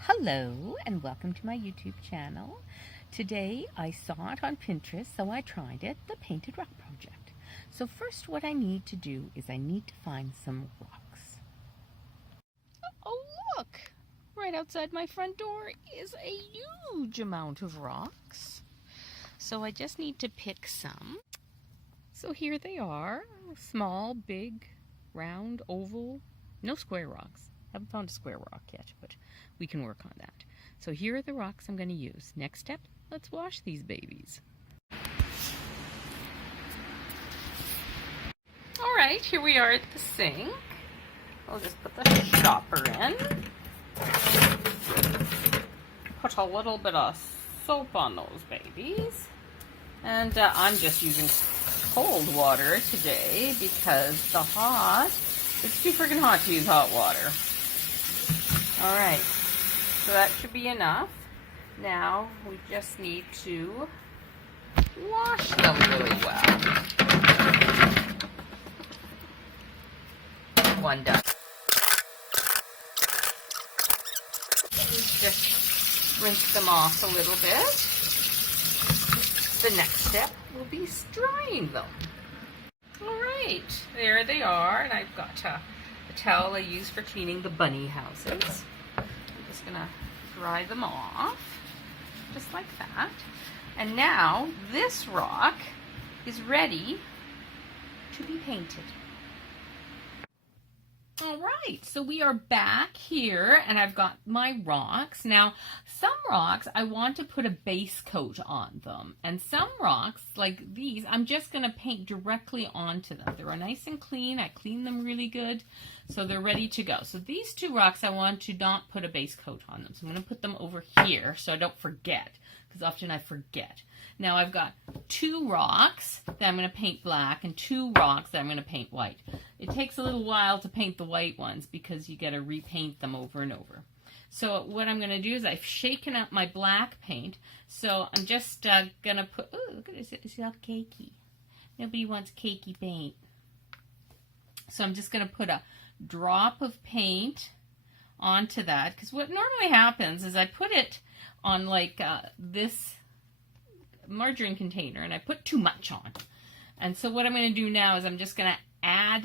Hello and welcome to my YouTube channel. Today I saw it on Pinterest, so I tried it, the Painted Rock Project. So first what I need to do is I need to find some rocks. Oh look! Right outside my front door is a huge amount of rocks. So I just need to pick some. So here they are, small, big, round, oval, no square rocks. Haven't found a square rock yet, but we can work on that. So here are the rocks I'm going to use. Next step, let's wash these babies. Alright, here we are at the sink. I'll just put the shopper in. Put a little bit of soap on those babies. And I'm just using cold water today because it's too freaking hot to use hot water. Alright, so that should be enough. Now we just need to wash them really well. One done. Just rinse them off a little bit. The next step will be drying them. Alright, there they are, and I've got a towel I use for cleaning the bunny houses. I'm just gonna dry them off, just like that. And now this rock is ready to be painted. Alright, so we are back here and I've got my rocks. Now, some rocks I want to put a base coat on them. And some rocks, like these, I'm just going to paint directly onto them. They're nice and clean. I clean them really good, so they're ready to go. So these two rocks, I want to not put a base coat on them. So I'm going to put them over here so I don't forget, because often I forget. Now I've got two rocks that I'm going to paint black and two rocks that I'm going to paint white. It takes a little while to paint the white ones because you got to repaint them over and over. So what I'm going to do is I've shaken up my black paint. So I'm just going to put, oh, look at this, it's all cakey. Nobody wants cakey paint. So I'm just going to put a drop of paint onto that, because what normally happens is I put it on like this margarine container and I put too much on. And so what I'm going to do now is I'm just going to add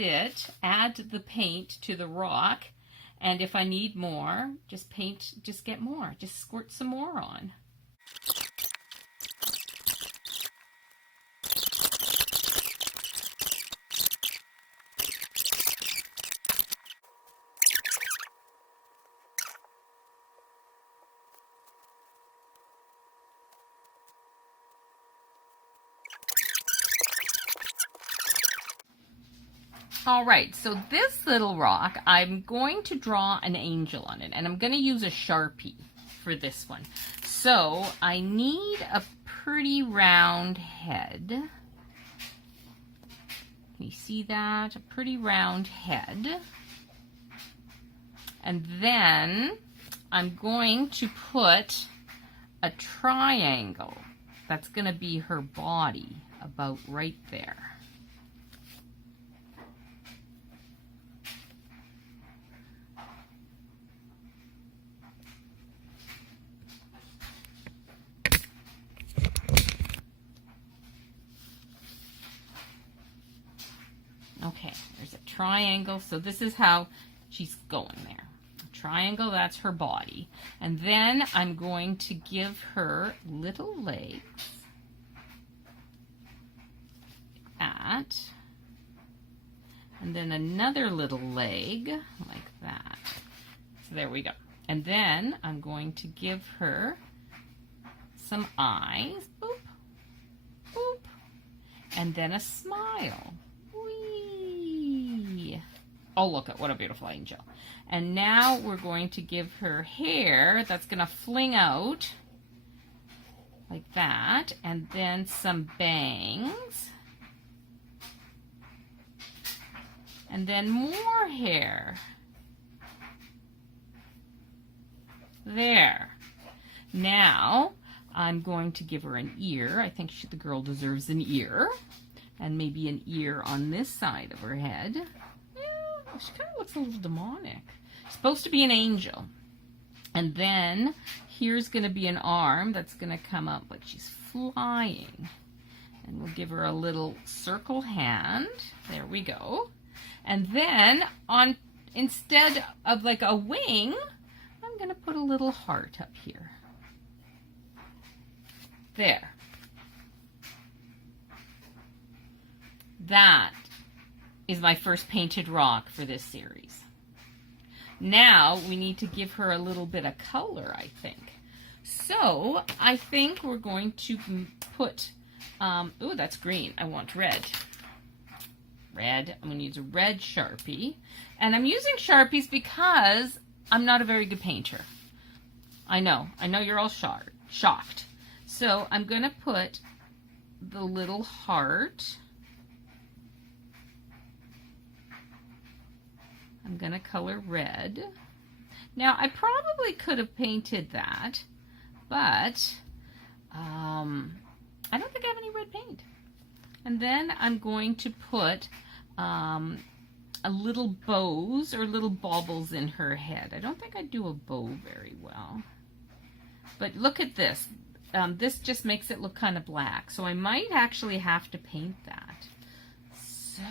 the paint to the rock, and if I need more, just get more, just squirt some more on. All right, so this little rock, I'm going to draw an angel on it, and I'm going to use a Sharpie for this one. So I need a pretty round head. Can you see that? A pretty round head. And then I'm going to put a triangle. That's going to be her body, about right there. Okay, there's a triangle, so this is how she's going there. A triangle, that's her body. And then I'm going to give her little legs. Like that. And then another little leg, like that. So there we go. And then I'm going to give her some eyes. Boop, boop. And then a smile. Oh, look at what a beautiful angel. And now we're going to give her hair that's going to fling out like that, and then some bangs, and then more hair. There. Now I'm going to give her an ear. I think the girl deserves an ear, and maybe an ear on this side of her head. She kind of looks a little demonic. She's supposed to be an angel. And then here's going to be an arm that's going to come up like she's flying. And we'll give her a little circle hand. There we go. And then instead of like a wing, I'm going to put a little heart up here. There. That is my first painted rock for this series. Now we need to give her a little bit of color, I think. So I think we're going to put, oh, that's green. I want red. Red. I'm going to use a red Sharpie. And I'm using Sharpies because I'm not a very good painter. I know you're all shocked. So I'm going to put the little heart. I'm going to color red. Now, I probably could have painted that, but I don't think I have any red paint. And then I'm going to put a little bows or little baubles in her head. I don't think I do a bow very well. But look at this. This just makes it look kind of black. So I might actually have to paint that. So,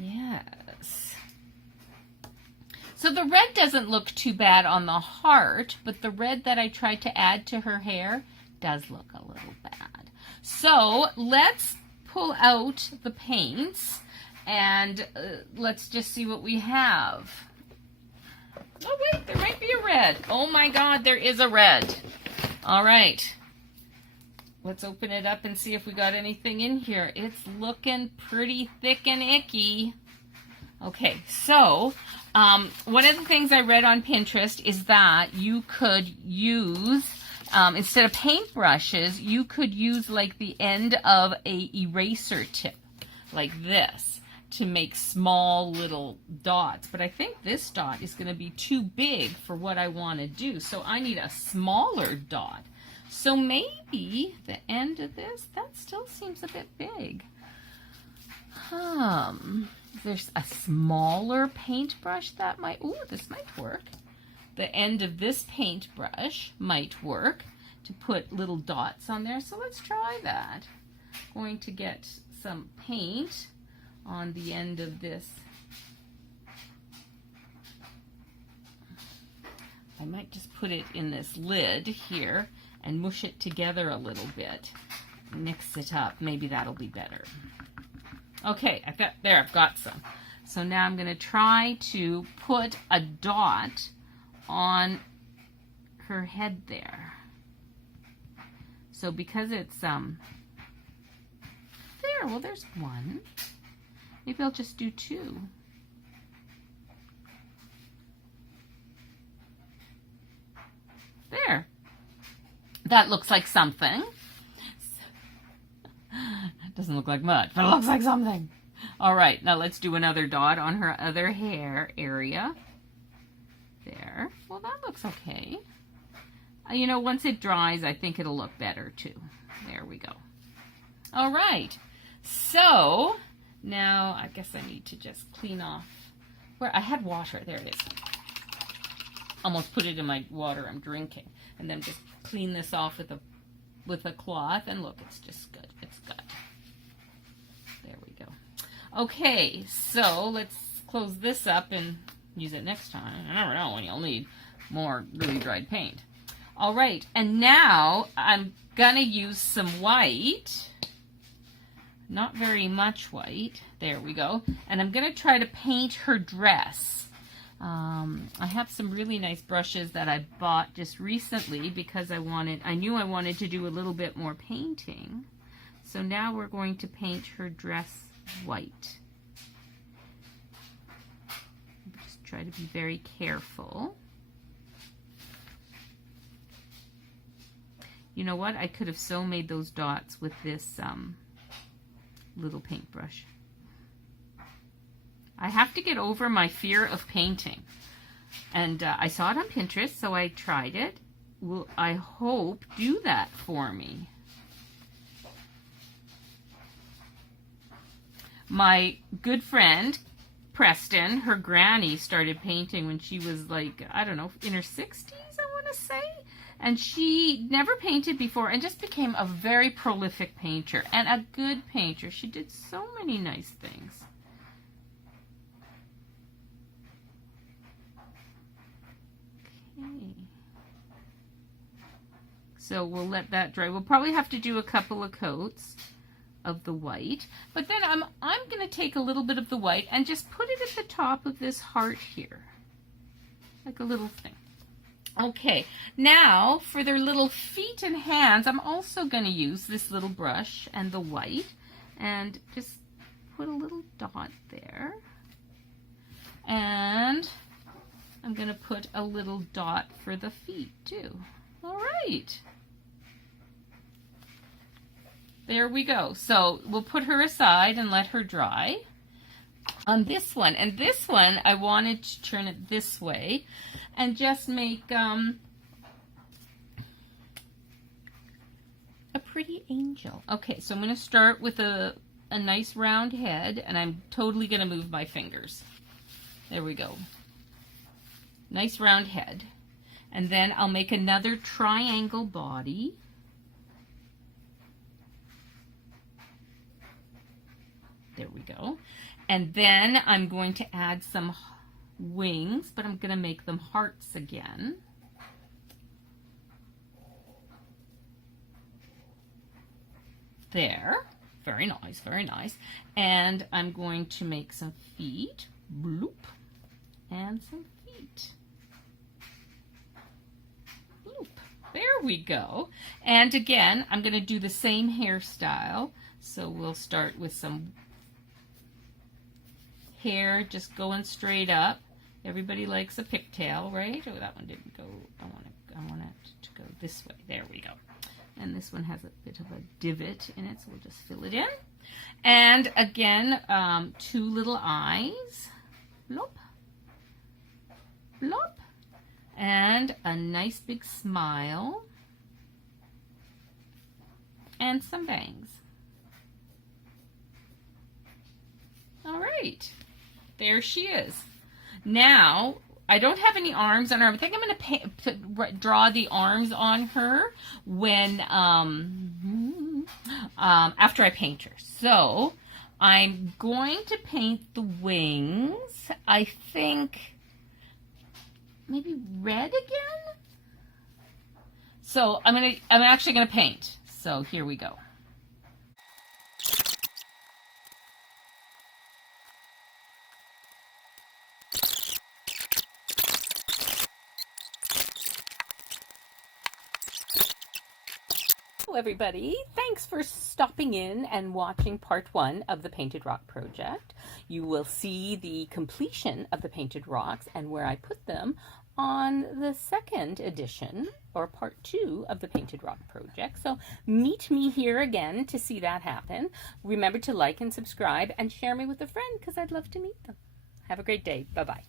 yes. So the red doesn't look too bad on the heart, but the red that I tried to add to her hair does look a little bad. So let's pull out the paints and let's just see what we have. Oh wait, there might be a red. Oh my God, there is a red. All right. Let's open it up and see if we got anything in here. It's looking pretty thick and icky. Okay, so one of the things I read on Pinterest is that you could use, instead of paintbrushes, you could use like the end of a eraser tip, like this, to make small little dots. But I think this dot is going to be too big for what I want to do, so I need a smaller dot. So maybe the end of this, that still seems a bit big. There's a smaller paintbrush that might, ooh, this might work. The end of this paintbrush might work to put little dots on there. So let's try that. Going to get some paint on the end of this. I might just put it in this lid here and mush it together a little bit. Mix it up. Maybe that'll be better. Okay, I've got some. So now I'm going to try to put a dot on her head there. So because it's there, well, there's one. Maybe I'll just do two. There. That looks like something. Doesn't look like much, but it looks like something. All right, now let's do another dot on her other hair area. There. Well, that looks okay. You know, once it dries, I think it'll look better too. There we go. All right. So now I guess I need to just clean off where I had water. There it is. Almost put it in my water I'm drinking, and then just clean this off with a cloth. And look, it's just good. It's good. There we go. Okay, so let's close this up and use it next time. I never know when you'll need more really dried paint. All right, and now I'm gonna use some white. Not very much white. There we go. And I'm gonna try to paint her dress. I have some really nice brushes that I bought just recently because I knew I wanted to do a little bit more painting. So now we're going to paint her dress white. Just try to be very careful. You know what? I could have so made those dots with this little paintbrush. I have to get over my fear of painting. And I saw it on Pinterest, so I tried it. Will, I hope, do that for me. My good friend, Preston, her granny, started painting when she was like, I don't know, in her 60s, I want to say. And she never painted before and just became a very prolific painter and a good painter. She did so many nice things. Okay. So we'll let that dry. We'll probably have to do a couple of coats of the white, but then I'm going to take a little bit of the white and just put it at the top of this heart here, like a little thing. Okay, now for their little feet and hands, I'm also going to use this little brush and the white and just put a little dot there. And I'm going to put a little dot for the feet too. All right. There we go. So we'll put her aside and let her dry. On this one, and this one I wanted to turn it this way and just make a pretty angel. Okay, so I'm going to start with a nice round head, and I'm totally going to move my fingers. There we go. Nice round head. And then I'll make another triangle body. There we go. And then I'm going to add some wings, but I'm going to make them hearts again. There. Very nice, very nice. And I'm going to make some feet. Bloop. And some feet. Bloop. There we go. And again, I'm going to do the same hairstyle. So we'll start with some hair just going straight up. Everybody likes a pigtail, right? Oh, that one didn't go. I want it to go this way. There we go. And this one has a bit of a divot in it, so we'll just fill it in. And again, 2 little eyes. Blop. Blop. And a nice big smile. And some bangs. All right. There she is. Now, I don't have any arms on her. I think I'm going to draw the arms on her when after I paint her. So I'm going to paint the wings. I think maybe red again. So I'm actually going to paint. So here we go. Everybody, thanks for stopping in and watching part 1 of the Painted Rock project. You will see the completion of the painted rocks and where I put them on the 2nd edition or part 2 of the Painted Rock project. So meet me here again to see that happen. Remember to like and subscribe and share me with a friend because I'd love to meet them. Have a great day. Bye-bye.